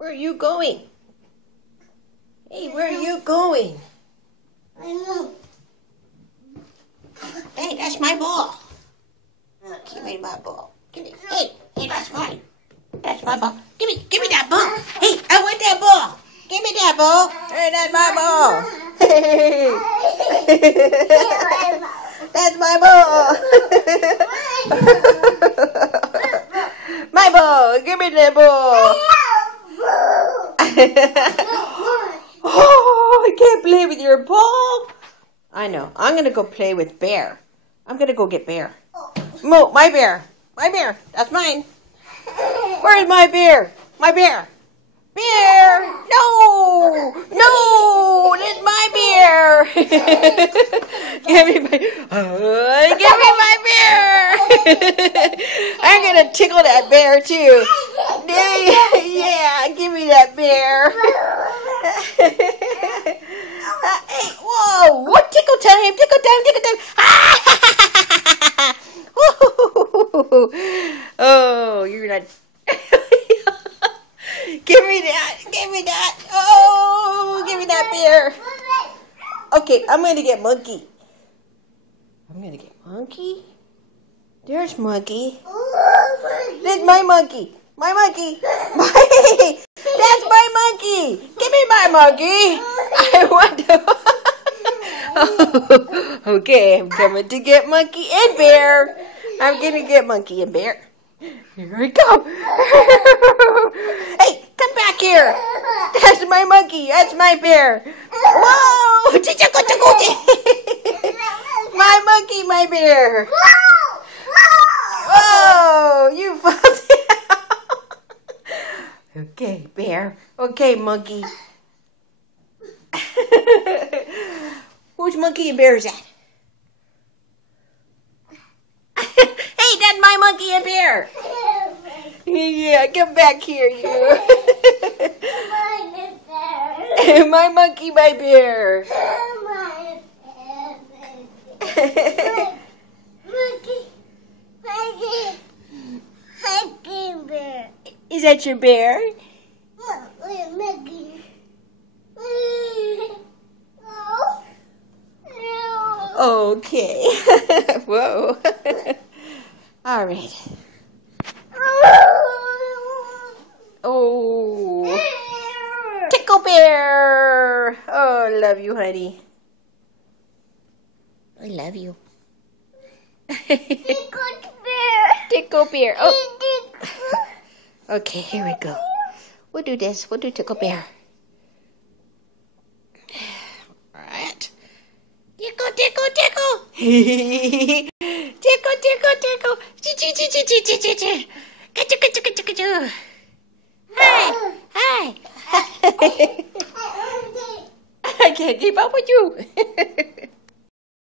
Where are you going? Hey, where are you going? I know. Hey, that's my ball. Give me my ball. Give me. Hey, that's mine. That's my ball. Give me that ball. Hey, I want that ball. Give me that ball. Hey, that's my ball. Hey. That's my ball. My ball. Give me that ball. Oh, I can't play with your ball. I know. I'm going to go play with Bear. I'm going to go get Bear. Mo, my bear. My bear. That's mine. Where's my bear? My bear. Bear. No. No. That's my bear. Give me my bear. I'm going to tickle that bear too. Yeah, give me that bear. Hey, whoa. What tickle time? Tickle time. Tickle time. Oh, you're not. Give me that. Give me that. Oh, give me that bear. Okay, I'm going to get Monkey. I'm going to get Monkey. There's Monkey. That's my monkey. My monkey. That's my monkey. Give me my monkey. I want to. Okay, I'm coming to get Monkey and Bear. I'm going to get Monkey and Bear. Here we go. Hey, come back here. That's my monkey. That's my bear. Whoa. My monkey, my bear. Whoa, you fell down. Okay, bear. Okay, monkey. Whose monkey and bear is that? Hey, that's my monkey and bear. Yeah, come back here, you. My monkey, my bear. Is that your bear? Okay. Whoa. All right. Oh. Tickle Bear. Oh, I love you, honey. I love you. Tickle Bear. Oh. Okay, here we go. We'll do this. We'll do Tickle Bear. All right. Tickle, tickle, tickle. Tickle, tickle, tickle. Hi. Hi. I can't keep up with you.